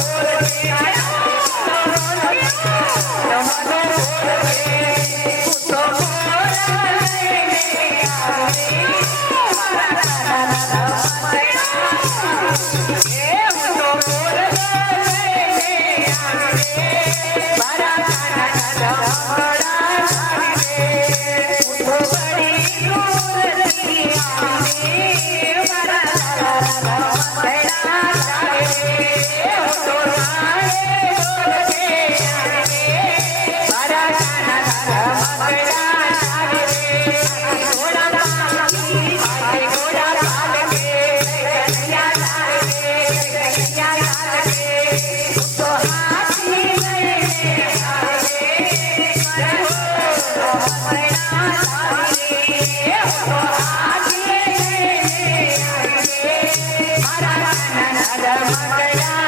I'm not going to be yeah.